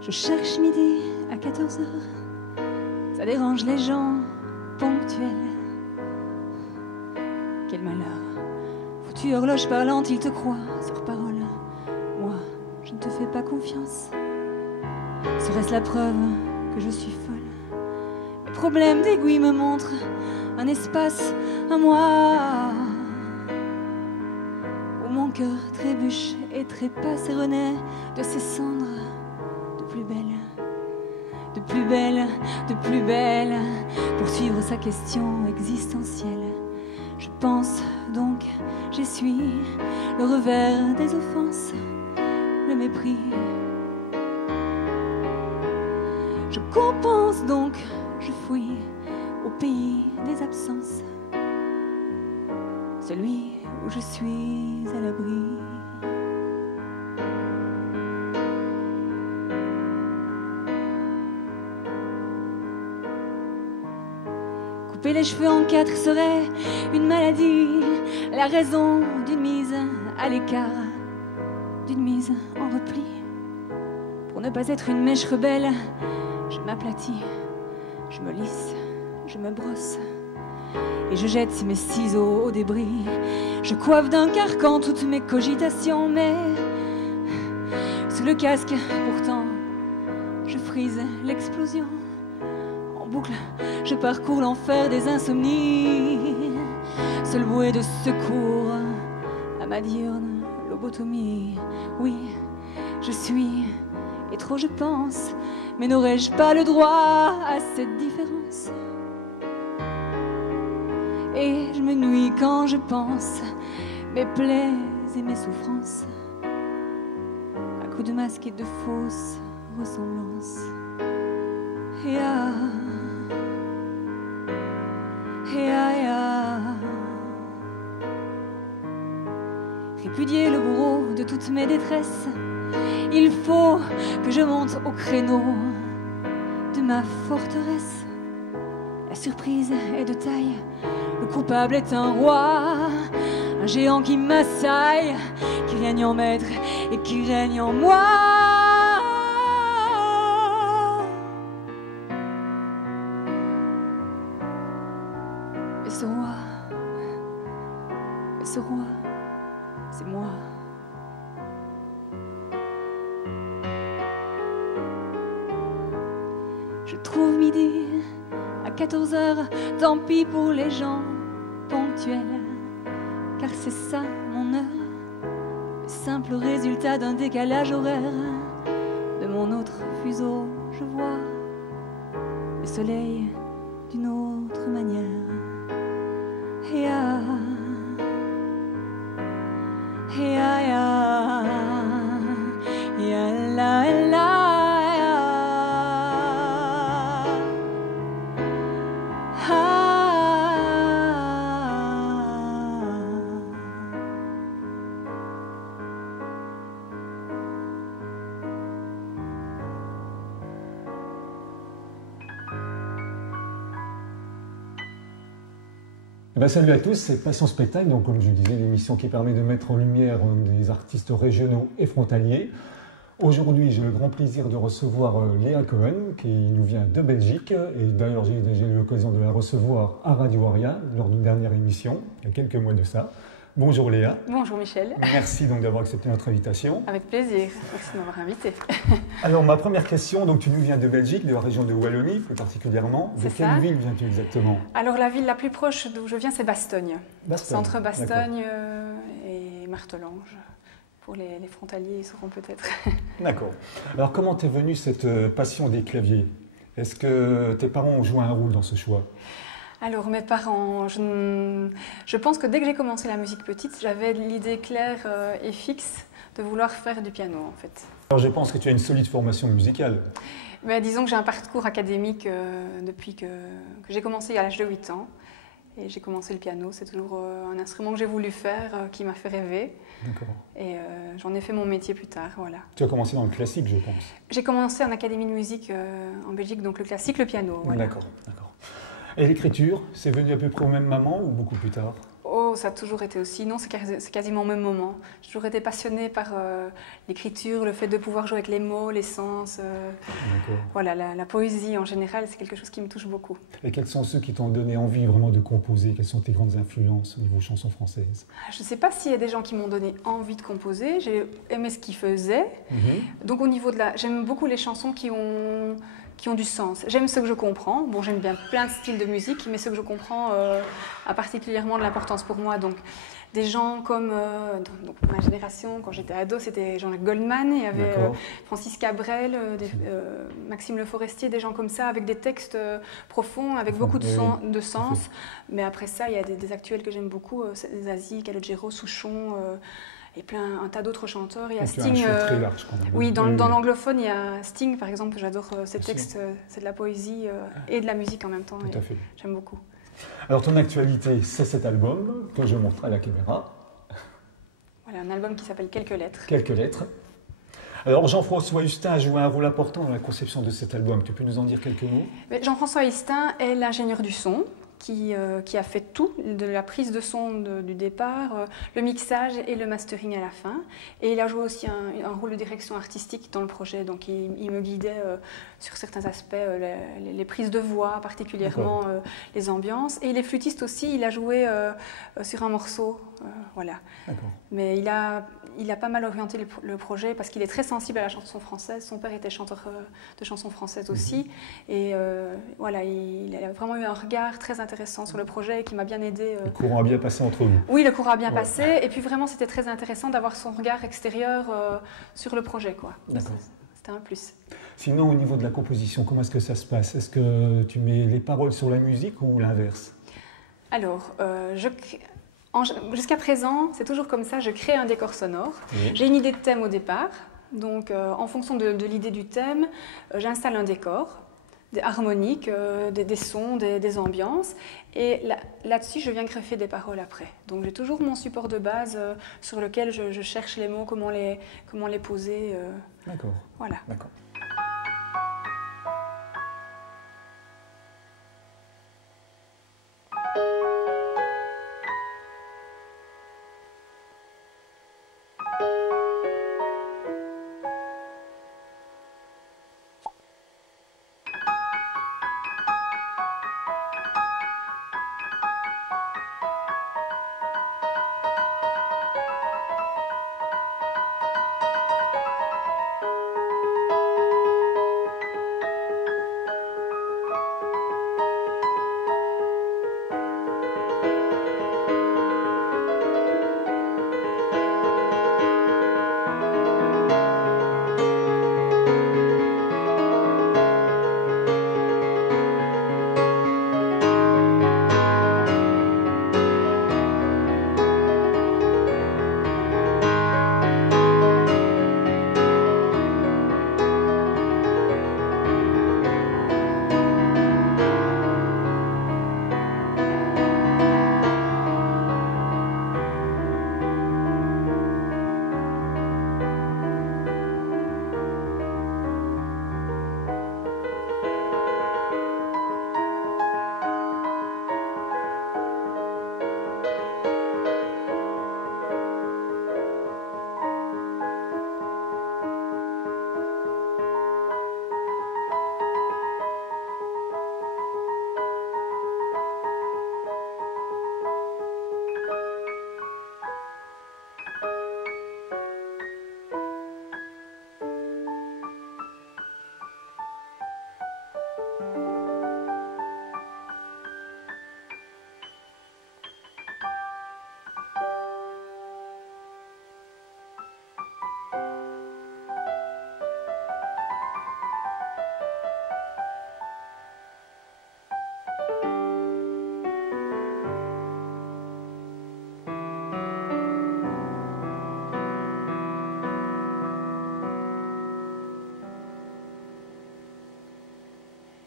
Je cherche midi à 14 heures. Ça dérange les gens ponctuels. Quel malheur. Foutue horloge parlante, il te croit sur parole. Moi, je ne te fais pas confiance. Serait-ce la preuve que je suis folle? Les problèmes d'aiguille me montrent un espace à moi où mon cœur trébuche et trépasse et renaît de ses cendres de plus belle, de plus belle, de plus belle, pour suivre sa question existentielle. Je pense donc, j'essuie le revers des offenses, le mépris. Je compense donc, je fouille au pays des absences, celui où je suis à l'abri. Couper les cheveux en 4 serait une maladie, la raison d'une mise à l'écart, d'une mise en repli. Pour ne pas être une mèche rebelle, je m'aplatis, je me lisse, je me brosse et je jette mes ciseaux au débris. Je coiffe d'un carcan toutes mes cogitations, mais sous le casque, pourtant, je frise l'explosion. En boucle, je parcours l'enfer des insomnies, seul bouée de secours à ma diurne lobotomie. Oui, je suis, et trop je pense, mais n'aurais-je pas le droit à cette différence? Et je me nuis quand je pense mes plaies et mes souffrances à coups de masque et de fausses ressemblances. Et ah, et ah, et ah. Répudier le bourreau de toutes mes détresses, il faut que je monte au créneau de ma forteresse. La surprise est de taille, le coupable est un roi, un géant qui m'assaille, qui règne en maître et qui règne en moi. Et ce roi, c'est moi. Je trouve midi à 14 heures, tant pis pour les gens ponctuels, car c'est ça mon heure, le simple résultat d'un décalage horaire. De mon autre fuseau, je vois le soleil d'une autre manière. Et ah, et ah, et ah, et ah, la, la. Eh bien, salut à tous, c'est Passion Spectacle, donc comme je disais, l'émission qui permet de mettre en lumière des artistes régionaux et frontaliers. Aujourd'hui, j'ai le grand plaisir de recevoir Léa Cohen, qui nous vient de Belgique, et d'ailleurs j'ai déjà eu l'occasion de la recevoir à Radio Aria lors d'une dernière émission, il y a quelques mois de ça. Bonjour Léa. Bonjour Michel. Merci donc d'avoir accepté notre invitation. Avec plaisir, merci de m'avoir invité. Alors ma première question, donc tu nous viens de Belgique, de la région de Wallonie plus particulièrement. De quelle ville viens-tu exactement? Alors la ville la plus proche d'où je viens, c'est Bastogne. Bastogne. Centre Bastogne et Martelange. Pour les frontaliers, ils sauront peut-être. D'accord. Alors comment t'es venue cette passion des claviers? Est-ce que tes parents ont joué un rôle dans ce choix? Alors mes parents, je pense que dès que j'ai commencé la musique petite, j'avais l'idée claire et fixe de vouloir faire du piano en fait. Alors je pense que tu as une solide formation musicale. Mais disons que j'ai un parcours académique depuis que j'ai commencé à l'âge de 8 ans. Et j'ai commencé le piano, c'est toujours un instrument que j'ai voulu faire, qui m'a fait rêver. D'accord. Et j'en ai fait mon métier plus tard, voilà. Tu as commencé dans le classique, je pense. J'ai commencé en académie de musique en Belgique, donc le classique, le piano. Voilà. D'accord, d'accord. Et l'écriture, c'est venu à peu près au même moment ou beaucoup plus tard? Oh, ça a toujours été aussi. Non, c'est quasiment au même moment. J'ai toujours été passionnée par l'écriture, le fait de pouvoir jouer avec les mots, les sens. Voilà, la poésie en général, c'est quelque chose qui me touche beaucoup. Et quels sont ceux qui t'ont donné envie vraiment de composer? Quelles sont tes grandes influences au niveau chanson française? Je ne sais pas s'il y a des gens qui m'ont donné envie de composer. J'ai aimé ce qu'ils faisaient. Donc au niveau de j'aime beaucoup les chansons qui ont du sens. J'aime ce que je comprends. Bon, j'aime bien plein de styles de musique, mais ce que je comprends a particulièrement de l'importance pour moi. Donc, des gens comme donc, ma génération, quand j'étais ado, c'était Jean-Jacques Goldman, il y avait Francis Cabrel, Maxime Le Forestier, des gens comme ça, avec des textes profonds, avec beaucoup de sens. Mais après ça, il y a des actuels que j'aime beaucoup, Zazie, Calogero, Souchon... et un tas d'autres chanteurs. Il y a Sting. Très large, quand même. Oui, dans l'anglophone, il y a Sting, par exemple. J'adore ses textes. C'est de la poésie et de la musique en même temps. Tout à fait. J'aime beaucoup. Alors, ton actualité, c'est cet album que je montrerai à la caméra. Voilà, un album qui s'appelle Quelques lettres. Quelques lettres. Alors, Jean-François Hustin a joué un rôle important dans la conception de cet album. Tu peux nous en dire quelques mots? Jean-François Hustin est l'ingénieur du son. Qui a fait tout, de la prise de son du départ, le mixage et le mastering à la fin. Et il a joué aussi un rôle de direction artistique dans le projet, donc il me guidait sur certains aspects, les prises de voix, particulièrement les ambiances. Et il est flûtiste aussi, il a joué sur un morceau, voilà. Mais il a pas mal orienté le projet parce qu'il est très sensible à la chanson française. Son père était chanteur de chansons françaises aussi. Et voilà, il a vraiment eu un regard très intéressant sur le projet qui m'a bien aidé. Le courant a bien passé entre vous. Oui, le courant a bien passé. Et puis vraiment, c'était très intéressant d'avoir son regard extérieur sur le projet, quoi. C'était un plus. Sinon, au niveau de la composition, comment est-ce que ça se passe? Est-ce que tu mets les paroles sur la musique ou l'inverse? Alors, jusqu'à présent, c'est toujours comme ça, je crée un décor sonore. Oui. J'ai une idée de thème au départ. Donc, en fonction de l'idée du thème, j'installe un décor, des harmoniques, des sons, des ambiances. Et là-dessus, je viens greffer des paroles après. Donc, j'ai toujours mon support de base sur lequel je cherche les mots, comment les poser. D'accord. Voilà. D'accord.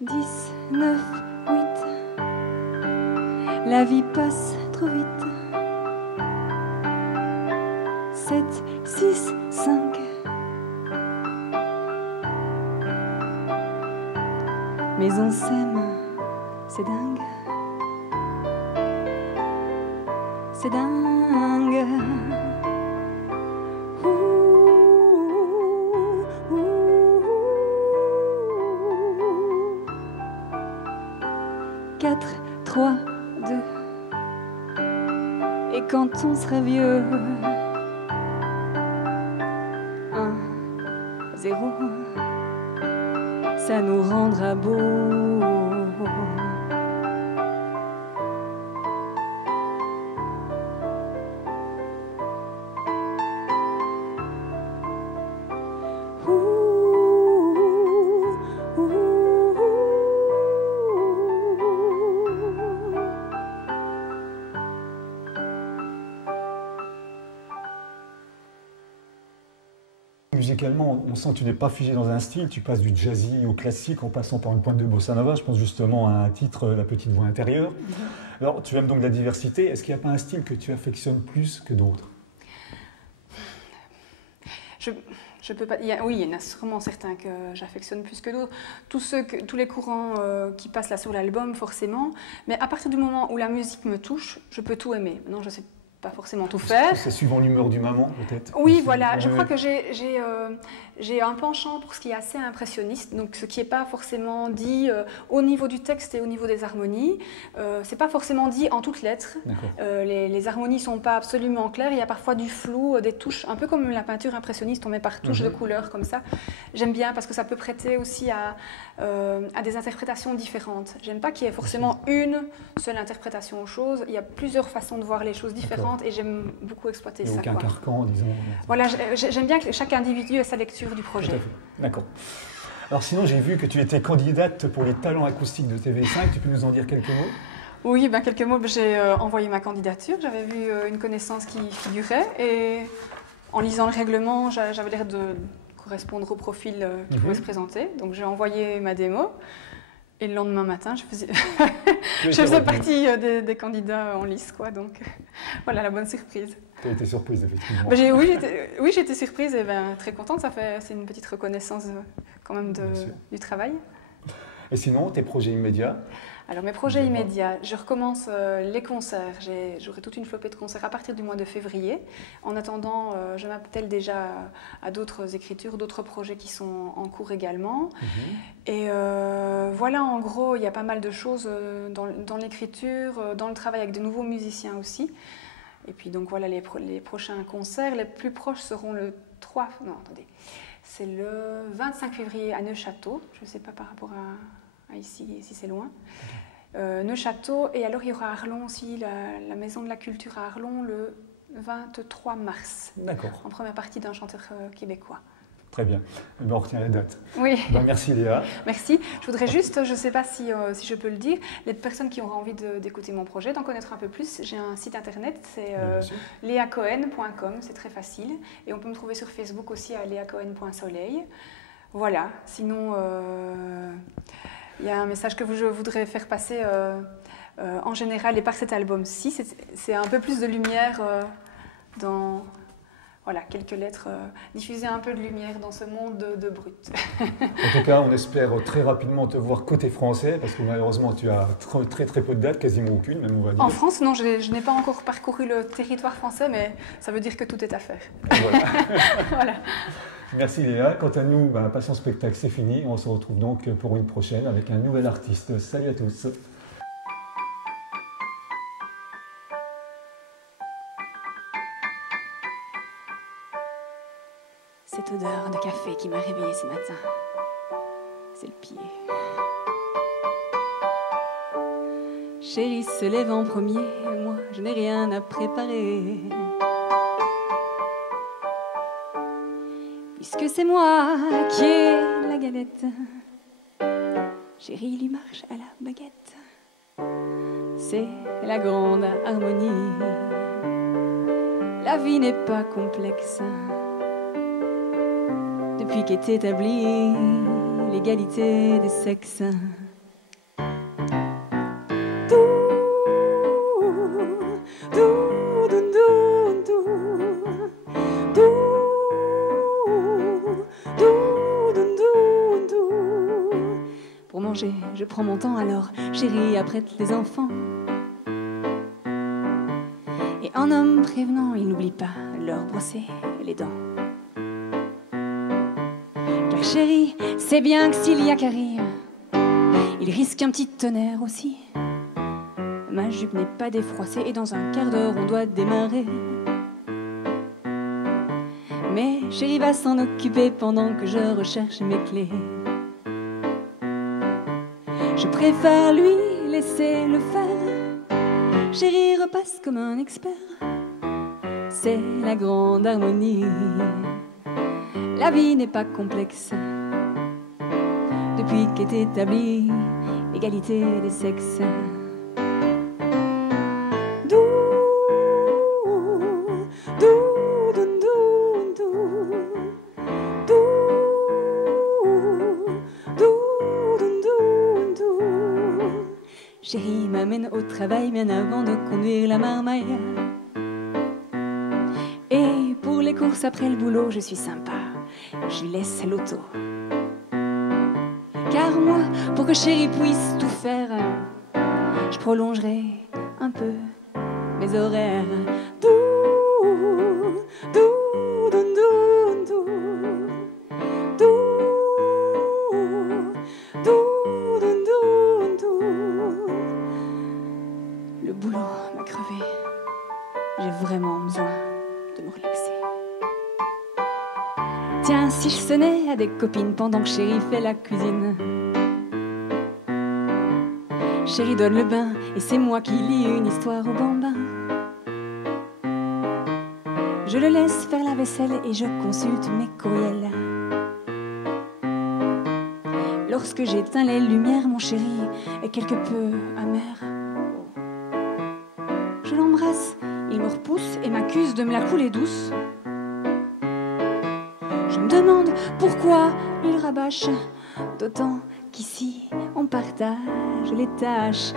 Dix, 9, 8. La vie passe trop vite. 7, 6, 5. Mais on s'aime, c'est dingue. c'est dingue. Ouh, ouh, ouh. 4, 3, 2. Et quand on sera vieux, 1, 0, ça nous rendra beau. Musicalement, on sent que tu n'es pas figé dans un style, tu passes du jazzy au classique en passant par une pointe de bossa nova. Je pense justement à un titre, La petite voix intérieure. Alors, tu aimes donc la diversité. Est-ce qu'il n'y a pas un style que tu affectionnes plus que d'autres? Je peux pas. Oui, il y en a sûrement certains que j'affectionne plus que d'autres. Tous les courants qui passent là sur l'album, forcément. Mais à partir du moment où la musique me touche, je peux tout aimer. Maintenant, je sais pas forcément tout faire. C'est suivant l'humeur du moment, peut-être? Oui, voilà. Je crois que j'ai un penchant pour ce qui est assez impressionniste, donc ce qui n'est pas forcément dit au niveau du texte et au niveau des harmonies. C'est pas forcément dit en toutes lettres. Les harmonies sont pas absolument claires. Il y a parfois du flou, des touches, un peu comme la peinture impressionniste, on met par touches de couleurs comme ça. J'aime bien parce que ça peut prêter aussi à des interprétations différentes. J'aime pas qu'il y ait forcément une seule interprétation aux choses. Il y a plusieurs façons de voir les choses différentes. Et j'aime beaucoup exploiter ça. Aucun carcan, disons. Voilà, j'aime bien que chaque individu ait sa lecture du projet. Tout à fait. D'accord. Alors sinon, j'ai vu que tu étais candidate pour les talents acoustiques de TV5. Tu peux nous en dire quelques mots? Oui, ben, quelques mots. J'ai envoyé ma candidature. J'avais vu une connaissance qui figurait. Et en lisant le règlement, j'avais l'air de correspondre au profil qui pouvait se présenter. Donc j'ai envoyé ma démo. Et le lendemain matin, je faisais partie des candidats en lice, quoi. Donc voilà, la bonne surprise. Tu as été surprise, effectivement. Oui, j'ai été surprise et très contente. C'est une petite reconnaissance quand même du travail. Et sinon, tes projets immédiats? Alors mes projets immédiats, je recommence les concerts. J'aurai toute une flopée de concerts à partir du mois de février. En attendant, je m'attelle déjà à d'autres écritures, d'autres projets qui sont en cours également. Et voilà, en gros, il y a pas mal de choses dans l'écriture, dans le travail avec de nouveaux musiciens aussi. Et puis donc voilà, les prochains concerts, les plus proches seront le 3... Non, attendez. C'est le 25 février à Neuchâtel. Je ne sais pas par rapport à ici, si c'est loin. Neuchâtel, et alors il y aura à Arlon aussi, la Maison de la Culture à Arlon, le 23 mars. D'accord. En première partie d'un chanteur québécois. Très bien. On retient la date. Oui. Merci Léa. Merci. Je voudrais juste, je ne sais pas si je peux le dire, les personnes qui auront envie d'écouter mon projet, d'en connaître un peu plus, j'ai un site internet, c'est leacohen.com, c'est très facile. Et on peut me trouver sur Facebook aussi à leacohen.soleil. Voilà. Sinon, il y a un message que je voudrais faire passer en général, et par cet album-ci, c'est un peu plus de lumière dans... Voilà, quelques lettres, diffuser un peu de lumière dans ce monde de brut. En tout cas, on espère très rapidement te voir côté français, parce que malheureusement, tu as très peu de dates, quasiment aucune, même on va dire. En France, non, je n'ai pas encore parcouru le territoire français, mais ça veut dire que tout est à faire. Voilà. Voilà. Merci Léa. Quant à nous, Passion Spectacle, c'est fini. On se retrouve donc pour une prochaine avec un nouvel artiste. Salut à tous. Cette odeur de café qui m'a réveillée ce matin, c'est le pied. Chérie se lève en premier, moi je n'ai rien à préparer. Puisque c'est moi qui ai la galette, chérie lui marche à la baguette. C'est la grande harmonie, la vie n'est pas complexe. Depuis qu'est établie l'égalité des sexes. Pour manger, je prends mon temps alors, chérie, apprête les enfants. Et en En homme prévenant, il n'oublie pas leur brosser les dents. Car chérie, c'est bien que s'il y a qu'à rire, il risque un petit tonnerre aussi. Ma jupe n'est pas défroissée et dans un quart d'heure on doit démarrer. Mais chérie va s'en occuper pendant que je recherche mes clés. Je préfère lui laisser le faire. Chérie repasse comme un expert. C'est la grande harmonie. La vie n'est pas complexe. Depuis qu'est établie l'égalité des sexes. Chérie m'amène au travail bien avant de conduire la marmaille. Et pour les courses après le boulot, je suis sympa, je lui laisse l'auto. Car moi, pour que chérie puisse tout faire, je prolongerai un peu mes horaires. Le boulot m'a crevé. J'ai vraiment besoin de me relaxer. Tiens, si je sonnais à des copines pendant que chérie fait la cuisine. Chérie donne le bain et c'est moi qui lis une histoire au bambin. Je le laisse faire la vaisselle et je consulte mes courriels. Lorsque j'éteins les lumières, mon chéri est quelque peu amer. Je l'embrasse, il me repousse et m'accuse de me la couler douce. Je me demande pourquoi il rabâche, d'autant qu'ici on partage les tâches.